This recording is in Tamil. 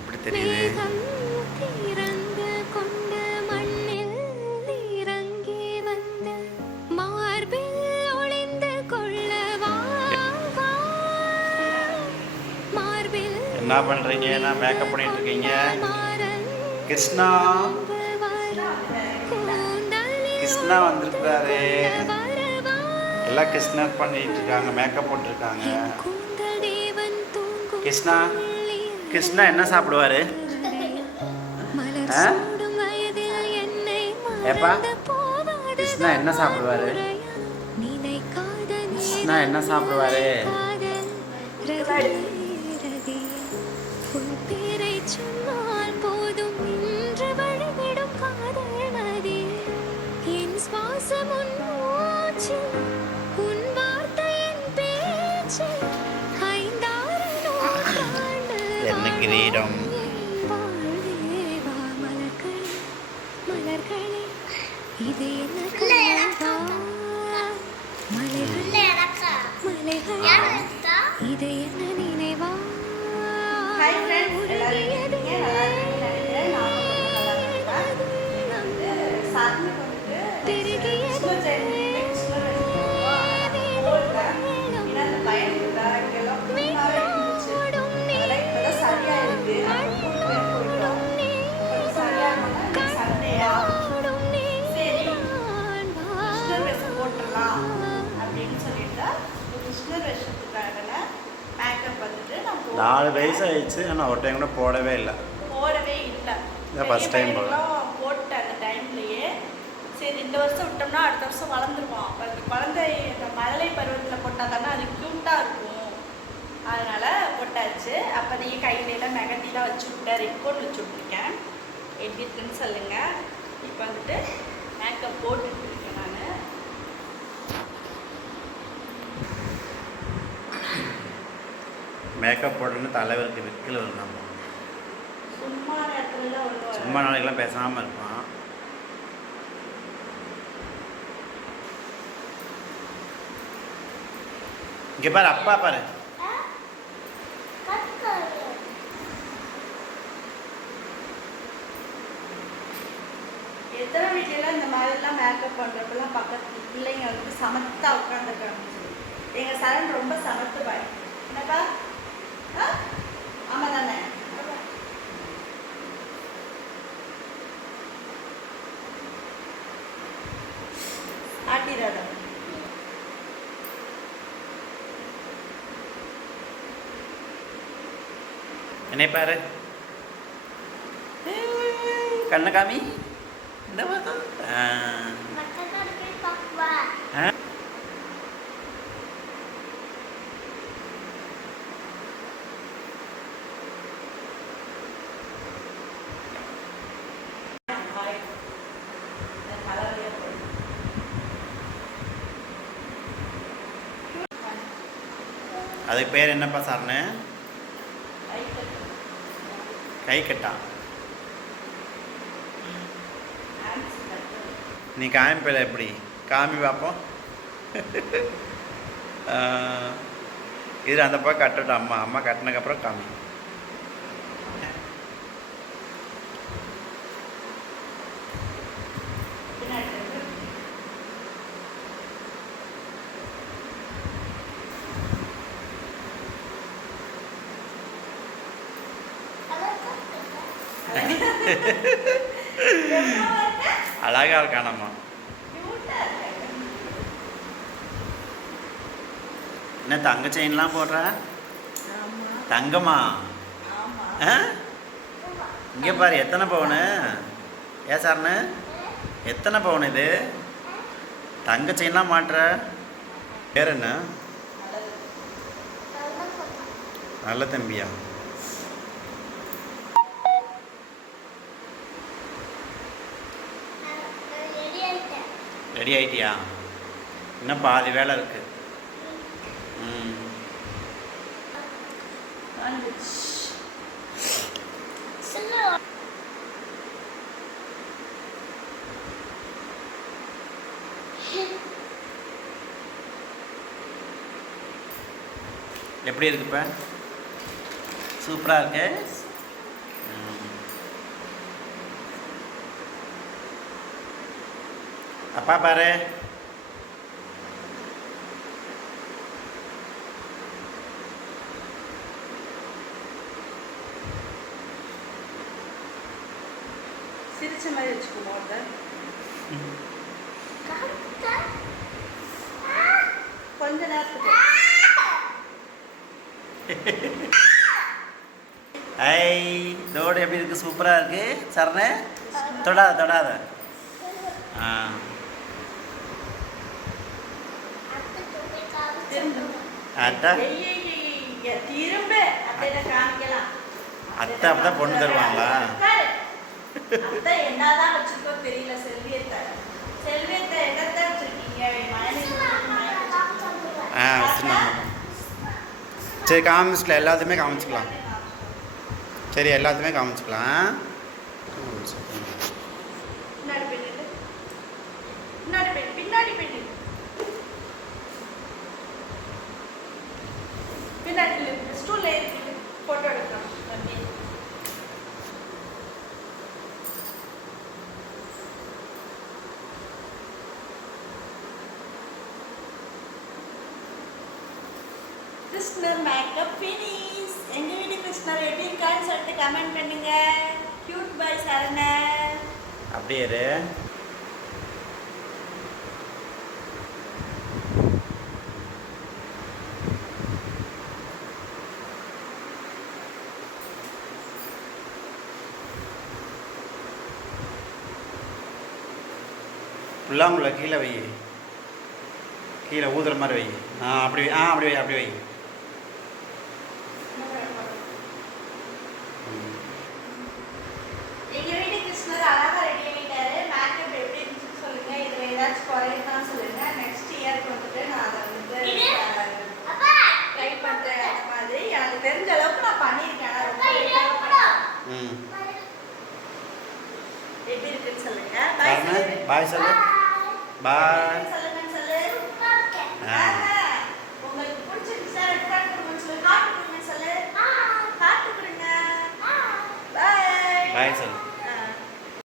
எப்படி தெரியுது? என்ன பண்றீங்க? என்ன மேக்கப் பண்ணிட்டு இருக்கீங்க? கிருஷ்ணா கிருஷ்ணா வந்திருக்காரு. எல்லாம் கிருஷ்ணர் பண்ணிட்டு இருக்காங்க, மேக்கப் போட்டிருக்காங்க. கிருஷ்ணா கிருஷ்ணா என்ன சாப்பிடுவாரு? ஏப்பா கிருஷ்ணா என்ன சாப்பிடுவாரு? கிருஷ்ணா என்ன சாப்பிடுவாரு? என்ன கிரீடம்? இது என்ன நினைவா? நாலு வயசு ஆயிடுச்சு, ஆனால் ஒரு டைம் கூட போடவே இல்லை. ஃபர்ஸ்ட் டைம் போட்ட அந்த டைம்லயே சரி இந்த வருஷம் விட்டோம்னா அடுத்த வருஷம் வளர்ந்துருவோம். அந்த குழந்தை இந்த மழலை பருவத்தில் போட்டால் தானே அது க்யூட்டாக இருக்கும், அதனால போட்டாச்சு. அப்போதையே கையிலலாம் மெகந்திலாம் வச்சு விட்டேன், ரெட்கோன் வச்சு விட்ருக்கேன். எப்படி இருக்குன்னு சொல்லுங்கள். இப்போ வந்துட்டு மேக்கப் போட்டுட்டு இருக்கேன் நான். மேக்கப் போடணுன்னு தலைவருக்கு விற்கல வருவாங்க. சும்மா நாளைக்கெல்லாம் பேசாமல் இருப்பான். இங்கே பாரு, அப்பா பாரு. எத்தனை வீட்டிலலாம் இந்த மாதிரிலாம் மேக்கப் பண்ணுறப்பெல்லாம் பக்கத்து பிள்ளைங்க வந்து சமத்தா உட்காந்துருக்காங்க. எங்கள் சரண் ரொம்ப சமத்து பாய். என்னப்பா? ஆமாம் தானே? ஆட்டிராதம். என்னை பாரு, கண்ணை காமி. இந்த பக்கம் அதுக்கு பேர் என்னப்பா சார்னு? கை கட்டா. நீ காமிப்பில எப்படி? காமி பார்ப்போம். இது அந்த பக்கம் கட்டட்டும். அம்மா அம்மா கட்டினதுக்கப்புறம் காமி. அழகா இருக்கானம்மா. என்ன தங்க செயின்லாம் போடுற? தங்கம்மா? இங்கே பாரு, எத்தனை பவுனு? ஏன் சார்னு எத்தனை பவுன் இது? தங்க செயின்லாம் மாட்டுற. பேர் என்ன? நல்ல தம்பியா? ரெடி ஆகிட்டியா? இன்னும் பாதி வேலை இருக்குது. எப்படி இருக்கு? இப்போ சூப்பராக இருக்கு. அப்பா பாரு. சிரிச்ச மாதிரி வச்சுக்கோமா ஒருத்தர். கொஞ்ச நேரத்துக்கு. ஐ தோடு எப்படி இருக்கு? சூப்பராக இருக்கு சரணு. தொடாத தொடாத. ஆ அட்டா திரும்ப அத்தையில காமிக்கலாம். அத்தை அப்பதான் பொண்ணு தருவாங்களா? அத்தை என்னதான் வச்சிருக்கோ தெரியல. செல்வியத்தை என்னத்தை வச்சிருக்கீங்க? ஆ சின்ன சரி காமிச்சிக்கலாம், எல்லாத்தையுமே காமிச்சிக்கலாம். சரி எல்லாத்தையுமே காமிச்சிக்கலாம். பின்னாடி பின்னாடி பின்னாடி பின்னாடி பின்னாடி ஸ்டூல்ல ஏறிட்டு போட்டோ எடுக்கலாம். கிருஷ்ணர் மேக்கப் ஃபினிஷ். எங்க வீட்டு கிருஷ்ணர் எப்படி இருக்கான்னு சொல்லிட்டு கமெண்ட் பண்ணுங்க. கியூட் பாய் சரண். அப்படியே இரு. புல்லாங்குள்ள கீழே வை, கீழே ஊதுற மாதிரி வை. அப்படி வை. அப்படி வை, அப்படி வை. எங்க வீட்டு கிருஷ்ணர் அழகா ரெடி ஆகிட்டாரு. மேக்கப் எப்படி இருந்துச்சுன்னு சொல்லுங்க. இதுல ஏதாச்சும் குறையுதான்னு சொல்லுங்க. நெக்ஸ்ட் இயருக்கு வந்துட்டு நான் அதை வந்து ட்ரை பண்றேன். அந்த மாதிரி எனக்கு தெரிஞ்ச அளவுக்கு நான் பண்ணியிருக்கேன். எப்படி இருக்குன்னு சொல்லுங்க. பாய் சொல்லு. பாய் சொல்லுங்கன்னு சொல்லு. உங்களுக்கு பிடிச்சிருந்துச்சா ரெட் கார்டு கொடுங்கன்னு சொல்லு. கார்டு கொடுங்கன்னு சொல்லு. கார்டு கொடுங்க. பாய் பாய் சொல்லு.